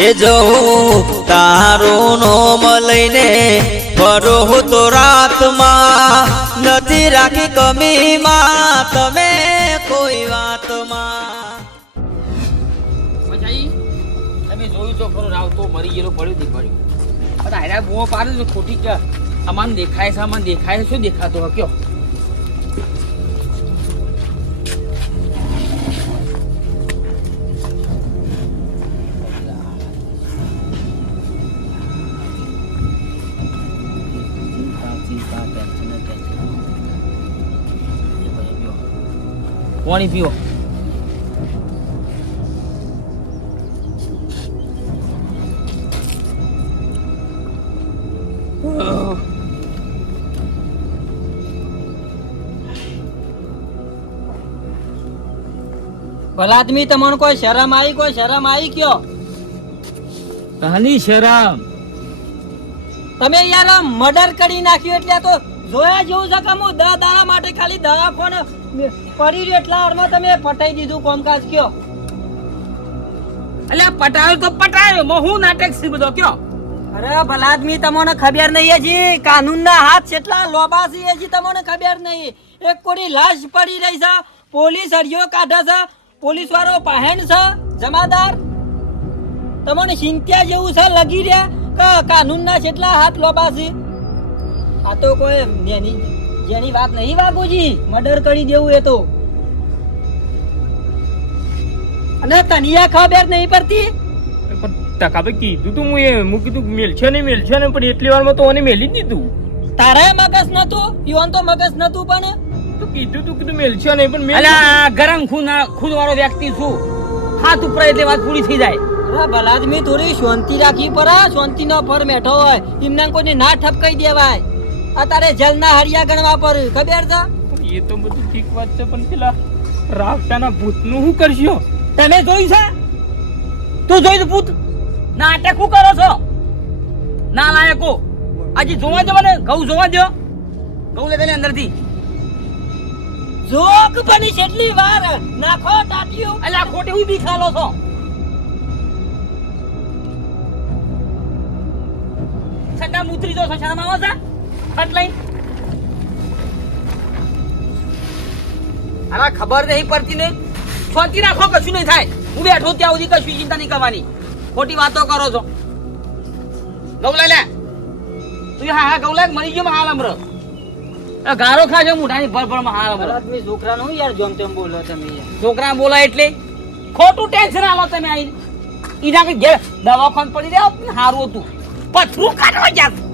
એ જવું તારું નોમ લઈને ફરો તો રાતમાં નથી રાખી કમીમાં. તમે કોઈ વાતમાં. તમે જોયું તો ખરો રાવ મરી ગયેલો, પડ્યું તે પડ્યું. પણ આયરા બુઓ ખોટી કે અમાન દેખાય છે અમાન દેખાય છે, શું દેખાતો હોય પાણી પીવો ભલા આદમી તમને કોઈ શરમ આવી? કોઈ શરમ આવી કયો? કાની શરમ? તમે યાર મર્ડર કરી નાખ્યું એટલે તો જોયા જેવું છે કે હું દસ દાડા માટે ખાલી દવાખાને પડી રહ્યો એટલા હારમાં તમે પટાઈ દીધું કોમકાજ કયો? એટલે પટાયો તો પટાયો મો હું નાટક સી બધો કયો? અરે ભલા આદમી તમને ખબર નહીં હજી. કાનૂન ના હાથ કેટલા લોબા છે હજી તમને ખબર નહીં. એક કોડી લાશ પડી રહી છે પોલીસ અડિયો કાઢે છે પોલીસ વાળો પહેણ છે જમાદાર. તમને ચિંત્યા જેવું છે લગી રહ્યા કે કાનૂન ના કેટલા હાથ લોબા છે આ તો કોઈ જેની જેની વાત નહીં બાપુજી મર્ડર કરી દેવું એ તો. અને તનિયા ખબર નહીં પડતી? પણ ભાઈ કીધું તું હું એ હું કીધું મેલશે ને મેલશે ને પણ એટલી વારમાં તો મને મેલી જ દીધું. તારા મગજ નતું? યુવાન તો મગજ નતું પણ? તું કીધું તું કીધું મેલશે નહીં પણ મેલ અલા ગરમ ખૂન ખૂન વાળો વ્યક્તિ છું. હાથ ઉપર એટલે વાત પૂરી થઈ જાય. અરે ભલા મેં થોડી શાંતિ રાખી પર. શાંતિ નો ફર બેઠો હોય. એમને કોઈને ના ઠપકાઈ દેવાય. અત્યારે જલના હરિયા ગણવા પર ખબર છે? એ તો બધું ઠીક વાત છે પણ પેલા રાવટાના ભૂતનું શું કરશો? તમે જોયું છે? તું જોયું ભૂત? નાટક શું કરો છો? ના લાયકો આજે જોવા દો મને ઘઉં જોવા દો. ઘઉં લે તને અંદરથી. જોક બની કેટલી વાર. નાખો ટાટિયું. અલ્યા ખોટી હું બી ખાલો છો? છટા ઉતરી જો છો શરમ આવે છે? ફટ લઈ અરે ખબર નહીં પડતી ને. છોતી રાખો કશું નહીં થાય. હું બેઠો ત્યાં સુધી કશું ચિંતા નહીં કરવાની. ખોટી વાતો કરો છો. ગૌલા લે તું હા હા ગૌલા મરી ગયો હાલ અમર. ગારો ખાજો મોઢાની ભર ભર હાલ અમર. ભલા આદમી છોકરા નું યાર જોમ તેમ બોલો તમે છોકરા બોલા એટલે? ખોટું ટેન્શન આલો તમે આવી ઈના કે ઘેર દવાખાન પડી રહ્યા સારું હારું હતું. પથરું કાઢવા ગયા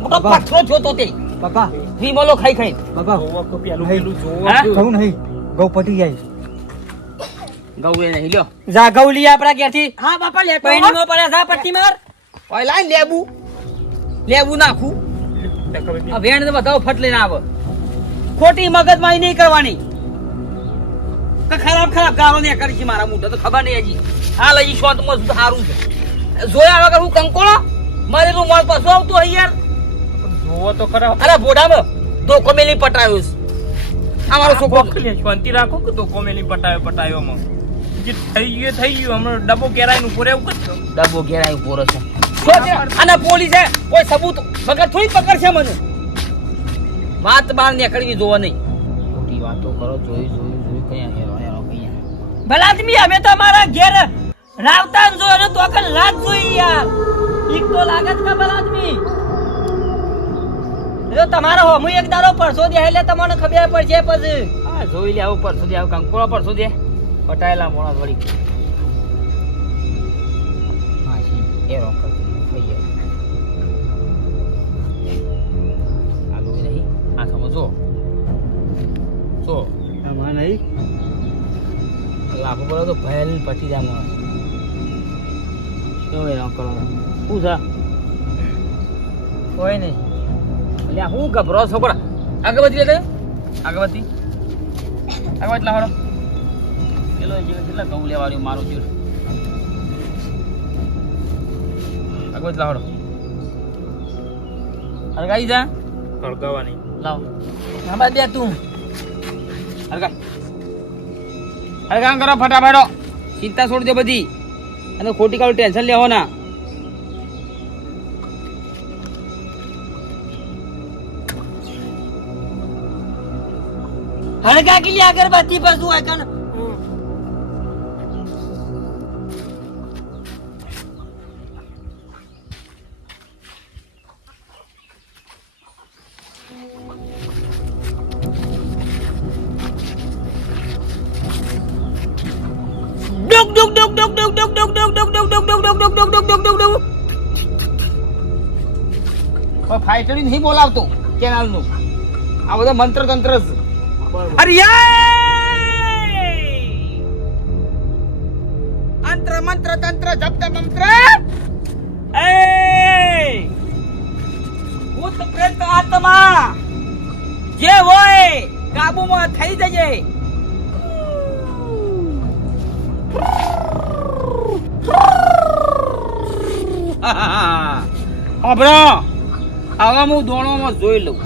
મોટો. પથરો થયો તો. તે બાપા. વિમલો ખાઈ ખાઈ. બાપા. પેલું. પેલું? જોવા નહીં. ગૌ જાય. ગૌ એ નહીં. લ્યો. જાગવલી આપણા ઘેરથી. હા બાપા લે પૈણીમાં પડે જા પટ્ટી માર. ઓય લાઈ લેબુ. લેબુ નાખું. આ વેણ ને બધા ફટ લઈને આવે. ખોટી મગજમારી નહીં કરવાની. ખરાબ ખરાબ ગાળો ને કરી છે મારા મોઢા તો ખબર નહીં હજી. હાલ હજી શોધમાં સુધી સારું છે. જોયા વગર હું કંકોળો? મરેલું મળ પાછું આવતું હોય યાર. જોવો તો ખરા. અરે બોડામાં ધોકો મેલી પટાવ્યો અમારો છોકરો શાંતિ રાખો કે ધોકો કોમેલી પટાયો પટાયો માં જે થઈ ગયું થઈ ગયું. હમણાં ડબ્બો કેરાયનું પૂરે એવું કરશો? ડબ્બો ઘેરાય પોરો છે? અને પોલીસે કોઈ સબૂત વગર થોડી પકડશે મને? વાત બહાર નીકળવી જોવા નહીં. ખોટી વાતો કરો જોઈ જોઈ જોઈ કયા હેરો હેરો કયા. ભલા આદમી અમે તો અમારા ઘેર રાવતાન જો અને તો કન લાજ જોઈ યાર. ઈક તો લાગે છે કે ભલા આદમી. જો તમારો હો હું એક દારો પરસો દે એટલે તમને ખબર પડશે પછી. હા જોઈ લે આવું પરસો દે આવું કંકોળો પરસો દે? પટાયેલા મોણા વળી. હા એ કરતી થઈ ગયો આ નહીં. આ સમજો જો આમાં નહીં. લાખો બોલો તો ભયલ પટી જાય માણસ. શું એનો કરો શું છે? કોઈ નહીં. એટલે હું ગભરો છોકરા આગળવતી લે આગળવતી આગળવતી લાવડો. પેલો કેટલા ઘઉં લેવાળ્યું મારું જીવ આગળવતી લાવડો. હરગાઈ જા. હળગાવાની. લાવ. આમાં દે તું. હળગા હરગા કરો ફટાફટો. ચિંતા છોડ દે બધી. અને ખોટી કાળું ટેન્શન લેવો ના ડુક ડુક ડુક ડુક ડુક પણ ફાઈટરી નહીં બોલાવતો કેનાલનું આ બધા મંત્ર તંત્ર છે અરે! અંત્ર, મંત્ર, તંત્ર જપ્ત મંત્ર! એ ભૂત આત્મા! જે હોય, કાબુમાં થઈ જજે. આવા હું દોણોમાં જોઈ લઉં.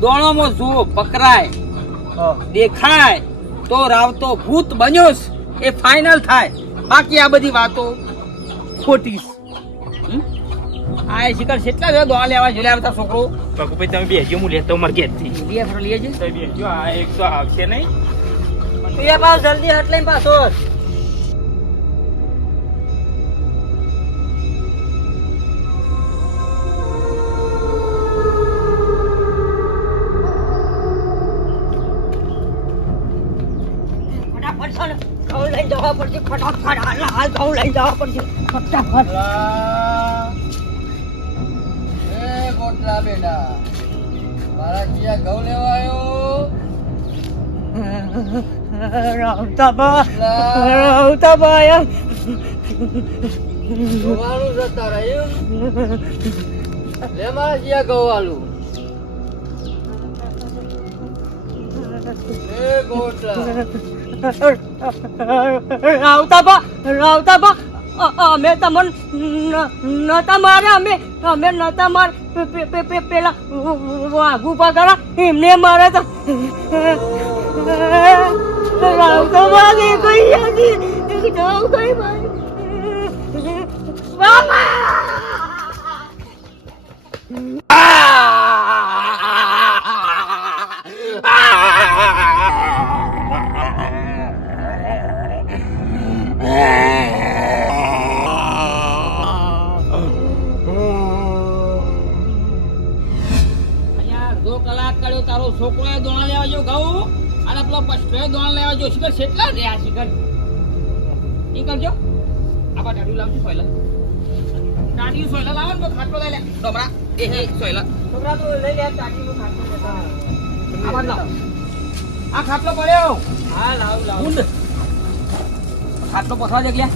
દોણોમાં જુઓ પકરાય દેખાય તો રાવતો ભૂત બન્યો એ ફાઇનલ થાય. બાકી આ બધી વાતો ખોટી? આ એ શિખર કેટલા જો દોવા લેવા જોયા આવતા છોકરો. ભાઈ તમે બેજો હું લેતો માર ઘેરથી બે ફરો લીએ છે બેસજો આ એક તો આવશે નહીં. તું એ પાછો જલ્દી હટ લઈને પાછો. જવા પડશે ફટાફટ હાલ હાલ ઘઉં લઈ જવા પડશે. ફટાફટ. એ ગોટલા બેટા મારા કિયા ઘઉં લેવા આવ્યો? રાવતા બા રાવતા બા એમ. જોવાનું છે તારા લે મારા કિયા એ ગોટલા. રાવતાબા રાવતાબા અમે તમને નતા માર્યા અમે અમે નતા માર પેલા વાઘુ પગારા એમને મારે તા રાવતાબા ને કઈ યાદી જાવ કઈ મારી. પેલા પસ્ટ્રે દોણ લેવા જો શિખર કેટલા રહ્યા શિખર? કર ઈ કરજો. આપા ડાડુ લાવજો સોયલા. ડાડુ સોયલા લાવો ને ખાટલો લઈ લે. ડોમરા એ હે સોયલા. ડોમરા તો લઈ લે ડાડી નું ખાટલો લેતા આવા લાવ. આ ખાટલો પડ્યો. હા લાવ લાવ. ઊંડ. ખાટલો પથરા જગ્યા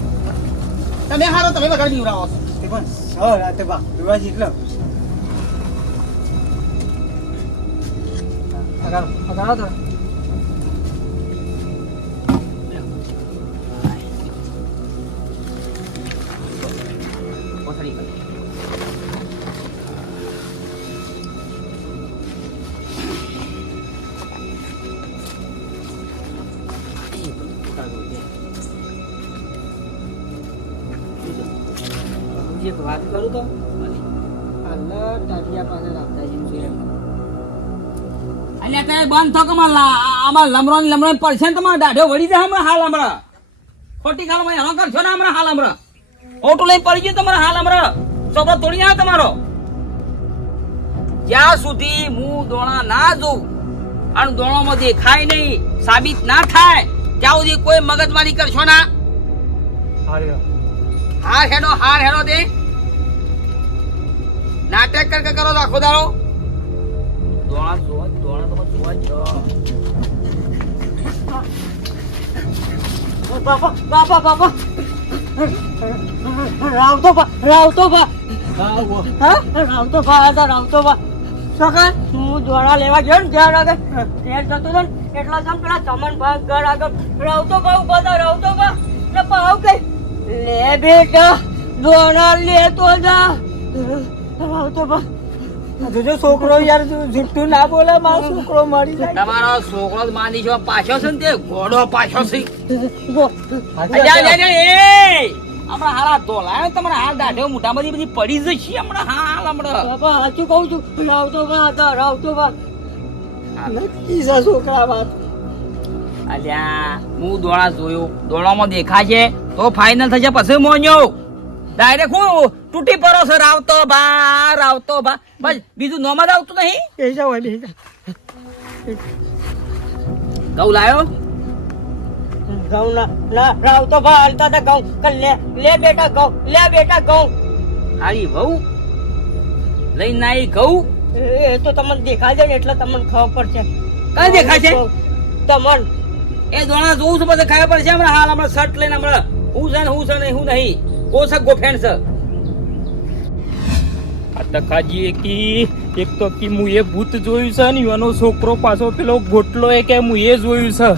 તમે હારો તમે વગર નીવરાવો તે પણ હા રાતે બા વિવાહ એટલો. અગર અગર તો. વાત કરું તો? અલ્લા ટાટિયા પાસે રામતાજીનું છે અલ્યા તે બંધ થો કે આમાં લમરો ને પડશે ને તમારે? દાઢો વળી જાય હમણાં હાલ હમણાં. ખોટી ખાલમાં હેરાન કરશો ને હમણાં હાલ હમણાં. ઓટો લઈને પડી ગયું તમારે હાલ હમણાં. સોપડો તોડી આવે તમારો. જ્યાં સુધી હું દોણા ના જોઉં અને દોણામાં દેખાય નહીં સાબિત ના થાય ત્યાં સુધી કોઈ મગજમારી કરશો ના? હાર હેડો હાર હેડો દે નાટક કર કે કરો તો આખો દાડો. દોણા જોવા દોણા તો જોવા જ બાપા બાપા બાપા રાવતો બા રાવતો બા હા? રાવતો બા હતા રાવતો બા સકા હું દ્વારા લેવા ગયો ને ત્યાં આગળ ત્યાં જતો હતો ને એટલા જમ પેલા ચમન ભાગ ઘર આગળ. રાવતો બા ઊભા હતા રાવતો બા ને પાવ કઈ લે બેટા દોડા લેતો જા. જોજો છોકરો યાર જુઠ્ઠું ના બોલે મારો છોકરો મળી જાય. તમારો છોકરો જ છો પાછો છે ને તે ઘોડો પાછો છે. હમણાં હારા ધોલાય તમારા હાલ દાઢો મોઢામાંથી બધી પડી જશે હમણાં હાલ હમણાં. બાપા સાચું કહું છું રાવતો બા હતા રાવતો બા નક્કી છે છોકરા વાત. અલ્યા હું દોડા જોયો. દોડામાં દેખાશે તો ફાઇનલ થશે પછી મોન્યો ડાયરેક્ટ હું તૂટી પડો છે રાવતો બા રાવતો બા. બસ બીજું નોમાં જ આવતું નહીં? બેસા હોય જાવ ઘઉં લાયો? ઘઉં ના ના રાવતો બા હાલતા હતા ઘઉં. કે લે લે બેટા ઘઉં લે બેટા ઘઉં. આવી વહુ? લઈને આવી ઘઉં? એ એ તો તમને દેખાય છે ને એટલે તમને ખબર પડશે. કઈ દેખાય છે તમને. એ દોણા જોઉં છું બધે ખબર પડશે હમણાં. હાલ હમણાં શર્ટ લઈને હમણાં હું છે ને હું છે ને હું નહીં. કોસક ગોફેણ છે તકાજી કી, એક તો કી હું એ ભૂત જોયું છે ને, એનો છોકરો પાછો પેલો ગોટલો એ કે હું એ જોયું છે.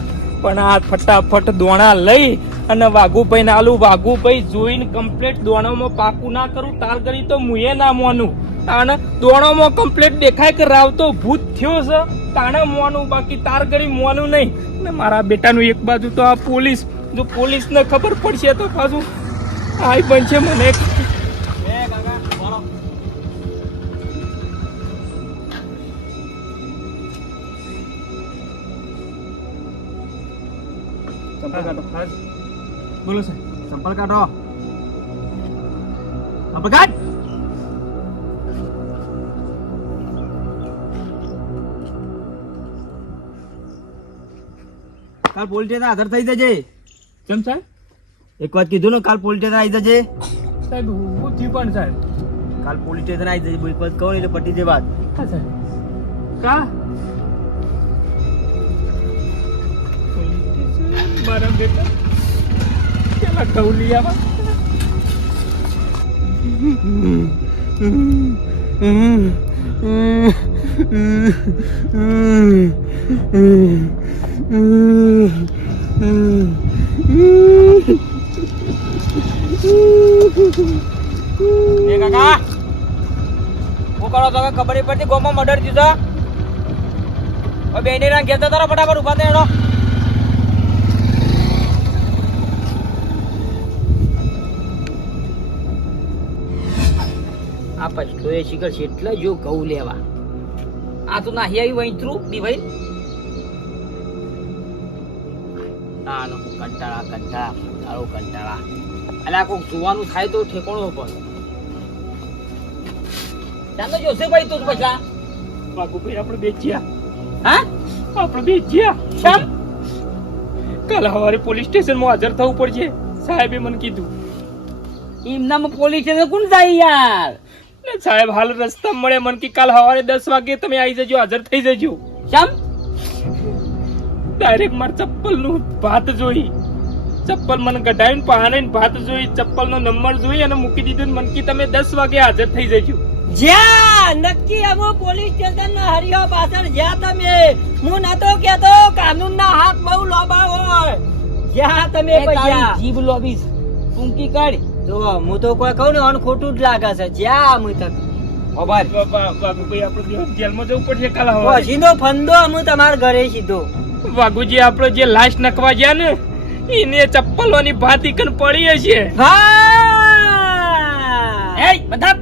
પણ આ ફટાફટ દોણા લઈ અને વાઘુભાઈ ને આલુ, વાઘુભાઈ જોઈને કમ્પ્લેટ દોણામાં પાકું ના કરું, તાર કરી તો હું એ ના મોનું. તાણે દોણામાં કમ્પ્લેટ દેખાય કે રાવતો ભૂત થયો છે? તાણે મોનું, બાકી તાર કરી મોનું નહીં. ને મારા બેટાનું એક બાજુ તો આ પોલીસ. જો પોલીસને ખબર પડશે તો પાછું આઈ બનશે મને. બોલો સર. ચંપલ કાઢો. ચંપલ કાઢ. કાલ પોલીસ હાજર થઈ જજે. કેમ સાહેબ? એક વાત કીધું ને કાલ પોલીસ સ્ટેશન આવી જજે. સાહેબ હું થયું પણ સાહેબ. કાલ પોલીસ સ્ટેશન આવી જજે એક વાત કહું એટલે પટી જે વાત. હા સાહેબ. કા? મારા બેટા? પેલા ગૌલિયામાં એ કાકા, હું કરો તમે ખબર પડતી, ગોમાં મર્ડર થયું હવે બેને ના ઘેર તો તારો ફટાફટ ઊભા થયો આ પછતો એ શિખર છે એટલે જો ઘઉં લેવા. આ તો નાહી આવી વૈતરું બી ભાઈ આનો કંટાળા કંટાળા કંટાળો. કંટાળા આ કોક જોવાનું થાય તો ઠેકોણો પર. ચાલો જોશે ભાઈ તું જ પછા. ભાઈ આપણે બેચ્યા હા? આપણે બેચ્યા ચમ કાલ સવારે પોલીસ સ્ટેશનમાં હાજર થવું પડશે. સાહેબે મને કીધું. એમનામાં પોલીસ સ્ટેશન કોણ જાય યાર? ને સાહેબ હાલ રસ્તા મળે મને કે કાલ સવારે દસ વાગે તમે આવી જજો હાજર થઈ જજો. ચમ? ડાયરેક્ટ માર ચપ્પલનું ભાત જોઈ. ચપ્પલ મને કઢાવીને પહાને ભાત જોઈ ચપ્પલ નો નંબર જોઈ અને મૂકી દીધું મન કી તમે દસ વાગે હાજર થઈ જજો. જ્યાં નક્કી અમો પોલીસ સ્ટેશન ના હરિયો પાછળ જ્યાં તમે. હું નતો કેતો કાનૂન ના હાથ બહુ લોબા હોય. જ્યાં તમે પૈસા જીભ લોબીસ ટૂંકી કાઢ. જો હું તો કોઈ કહું ને અન ખોટું જ લાગે છે. જ્યાં હું તક. ખબર? આપણે જેલમાં જવું પડશે કાલ સવારે સીધો ફંદો હું તમારા ઘરે સીધો. વાઘુજી આપડે જે લાશ નખવા ગયા ને એને ચપ્પલોની ભાતી કન પડી હશે હા! એ બધા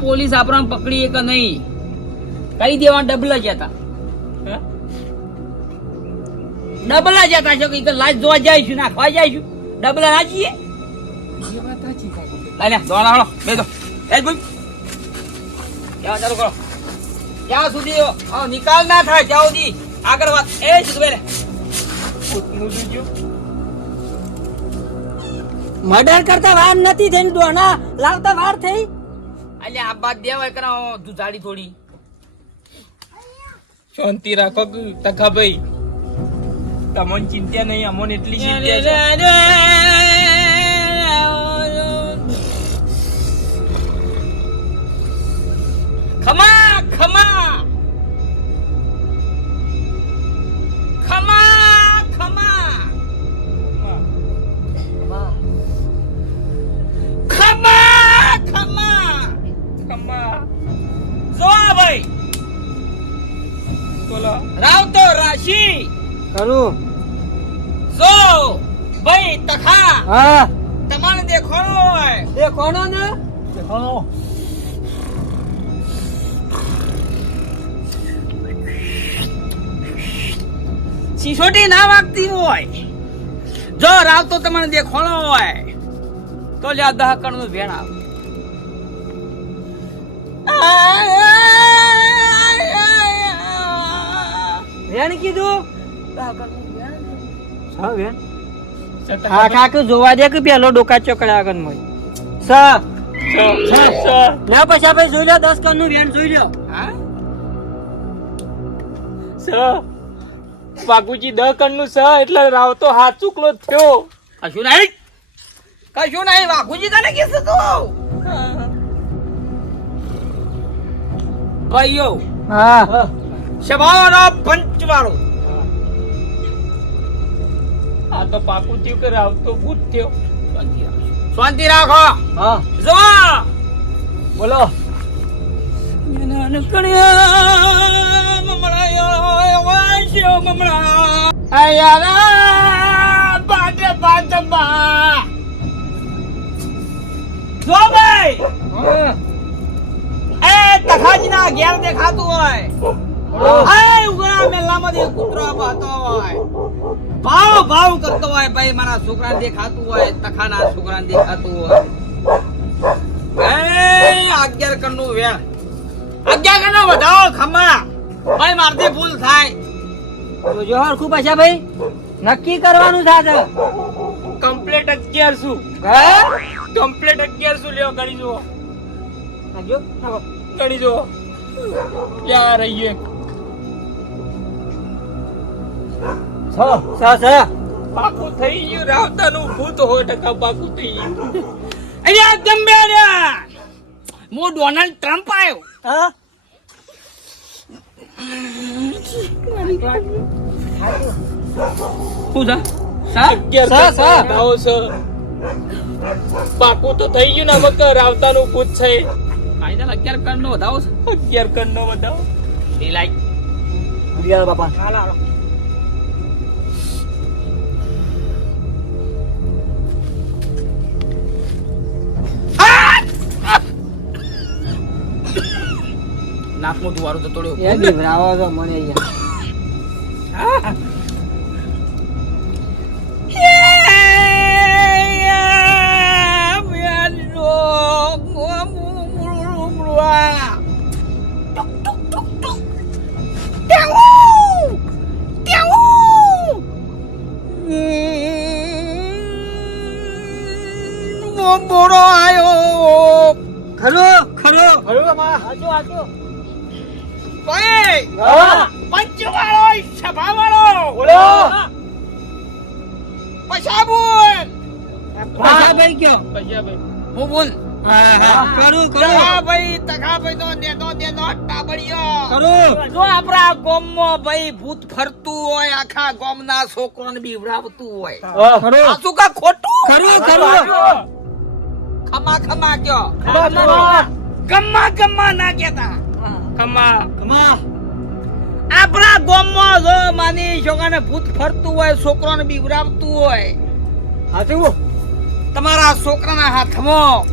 પોલીસ આપણને પકડી કે નહીં? કઈ દેવા ડબલા જતા? ડબલા જતા છો કે લાજ જોવા જઈશું નાખવા જઈશું ડબલા ના જઈએ બે દો એ ચાલુ કરો? જ્યાં સુધી નિકાલ ના થાય ત્યાં સુધી આગળ વાત એ જ બેલે મર્ડર કરતા વાર નથી થઈ દોણા લાવતા વાર થઈ? અલે આ બાદ દેવાય કરાવો તું જાડી થોડી. શાંતિ રાખો તખા ભાઈ. તમને ચિંતા નહીં અમને એટલી ચિંતા છે. ખમા ખમા ખમા ખમા ખમા ખમા ખમા જો ભાઈ. બોલો. રાવતો રાશિ. ખરું સો ભાઈ તખા હા. તમારે દેખવાનું હોય. કોનો ને? સિસોટી ના વાગતી હોય. જો રાવ તો તમને દેખોણો હોય તો લ્યા દહકણનું ભેણ આવ વેણ કીધું? હા વેણ? હા કાકુ જોવા દે કે પેલો ડોકા ચોકડા આગળ મોય. સ. ના પછી આપણે જોઈ લો દસ કણનું વેણ જોઈ લો હા? સ બાપુજી દ કણનું સ એટલે રાવતો હાથ ચૂકલો થયો. કશું નહીં? કશું નહીં વાઘુજી તને કીધું તું. ભાઈઓ હા. સભાનો પંચવાળો આ તો પાકું થયું કે રાવતો ભૂત થયો. શાંતિ રાખો. હા. જો. બોલો. એ તખાજીના ભાવ ભાવ કરતો હોય ભાઈ મારા છોકરા દેખાતું હોય તખાના છોકરા દેખાતું હોય અગિયાર અગિયાર કણનું વેણ અગિયાર કણનો વધાવો ખમા ભાઈ મારથી ભૂલ થાય. જો હરખું પાછા ભાઈ? નક્કી કરવાનું થાય કમ્પ્લેટ અગિયારસો હે? કમ્પ્લેટ અગિયારસો લ્યો ગણી જુઓ. નાખો. ગણી જુઓ. ક્યાં રહીએ. છ છ પાકું થઈ ગયું. રાવતાનું ભૂત હોય ટકા પાકું થઈ ગયું. અહીંયા ગમે રે હું ડોનાલ્ડ ટ્રમ્પ આવ્યો. હા? શું છે. પાકું તો થઈ ગયું ને મકર કે રાવતાનું પૂછ છે. ફાયદા અગિયાર કણ નો વધાવો છે. અગિયાર કણ નો બતાવો એ લાઈક બાપા. હાલ હાલો નાકમાં વાળું તો રહ્યો એ બીવરાવો તો મને બોરો આવ્યો ખરો ખરો. ખરો બાપા હાચો હાચો. ભાઈ. કયો હું બોલ કરું તકા ભાઈ તકા ભાઈ નો નેનો નેનો ટાબડિયો કરું. જો આપણા ગામમાં ભાઈ ભૂત ફરતું હોય આખા ને છોકરાને બીવડાવતું હોય. ખરું આ કા ખોટું? ખરું ખરું ખમા ખમા કયો. ગમ્મા ગમ્મા ના કેતા ખમા કમા આપણા ગામમાં જો માની છોકરાને ભૂત ફરતું હોય છોકરાને બીવડાવતું હોય. હાચું તમારા છોકરાના હાથમાં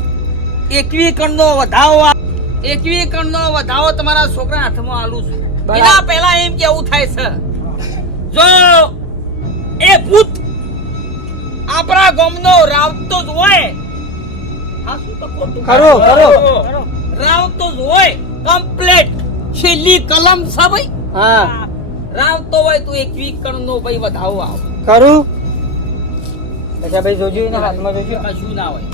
એકવી કણનો વધાવો એકવી કણનો વધાવો તમારા છોકરાના હાથમાં આલું છું. એના પહેલા એમ કેવું થાય છે. જો એ ભૂત આપણા ગામનો રાવતો જ હોય? ખરું ખરું. રાવતો જ હોય કમ્પ્લેટ છેલ્લી કલમ છે ભાઈ. હા. રાવતો હોય તો એકવી કણનો ભાઈ વધાવો આવો. ખરું? અચ્છા ભાઈ જોજો એના હાથમાં જોજો. કશું ના હોય.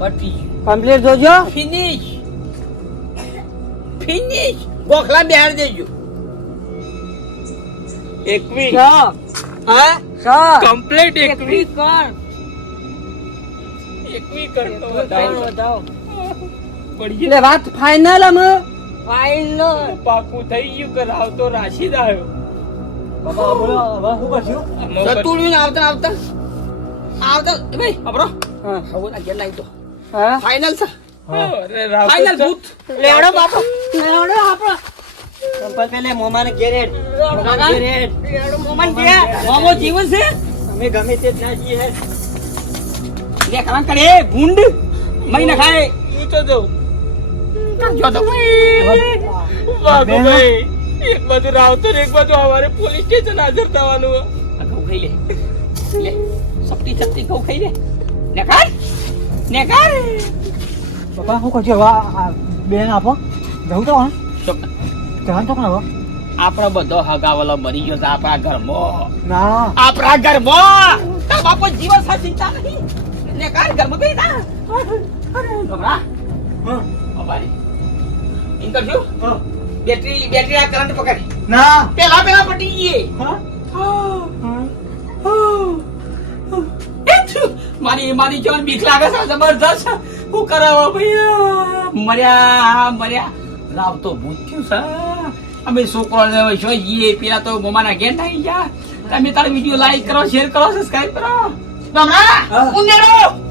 પટી કમ્પ્લીટ જોજો. ફિનિશ ફિનિશ ગોખલા બહાર દેજો. એકવીસ. હા? હા કમ્પ્લીટ એકવીસ. એકવી એકવીસ નો બતાવો એટલે વાત ફાઇનલ અમે ફાઇનલ પાકું થઈ ગયું કે રાવતો રાશિદ આવ્યો? બાબા બોલો હવે શું કરશું? સતુડ્યું આવતા આવતા. આવતા ભાઈ અબરો હવે ના ઘેર લાવી દો. હા? છે. અરે રાવતો ફાઇનલ તો- ભૂત. લેવડો બાપા. લેવડો આપણો. ચંપલ પેલે મોમાને ઘેરે હેડ. મોમાને ઘેરે હેડ. મોમાન કે મોમો જીવન છે? અમે ગમે તે જ ના હેડ. લે કરાં. કરે ભૂંડ. મરી ના ખાય હું તો જઉં. જો તો. ભાઈ. એક બાજુ રાવતો એક બાજુ અમારે પોલીસ સ્ટેશન હાજર થવાનું. ખાઈ લે. લે. સપટી સપટી કહું ખાઈ લે. ને કર ને કર પપ્પા શું કરજો હવે બેન આપો. જવું તો હા જવાનું તો હવે? આપણો બધો હગાવાલો મરી ગયો છે આપણા ઘરમાં. ના. આપણા ઘરમાં. તાર બાપો જીવન સા ચિંતા નહીં. ને કાર ઘરમાં કઈ તા ગમરા હા. ઇન કરજો. હા. બેટરી બેટરી આ કરંટ પકડી. ના. પેલા પેલા પટી ગઈ હા? મારી મારી જોન બીક લાગે છે જબરદસ્ત હું કરાવો ભાઈ મર્યા મર્યા. રાવ તો ભૂત થયું છે. અમે છોકરો જોઈએ. પેલા તો મમાના ઘેર નાઈ ગયા. તમે તારો વીડિયો લાઈક કરો શેર કરો સબસ્ક્રાઈબ કરો. હા. ઉનેરો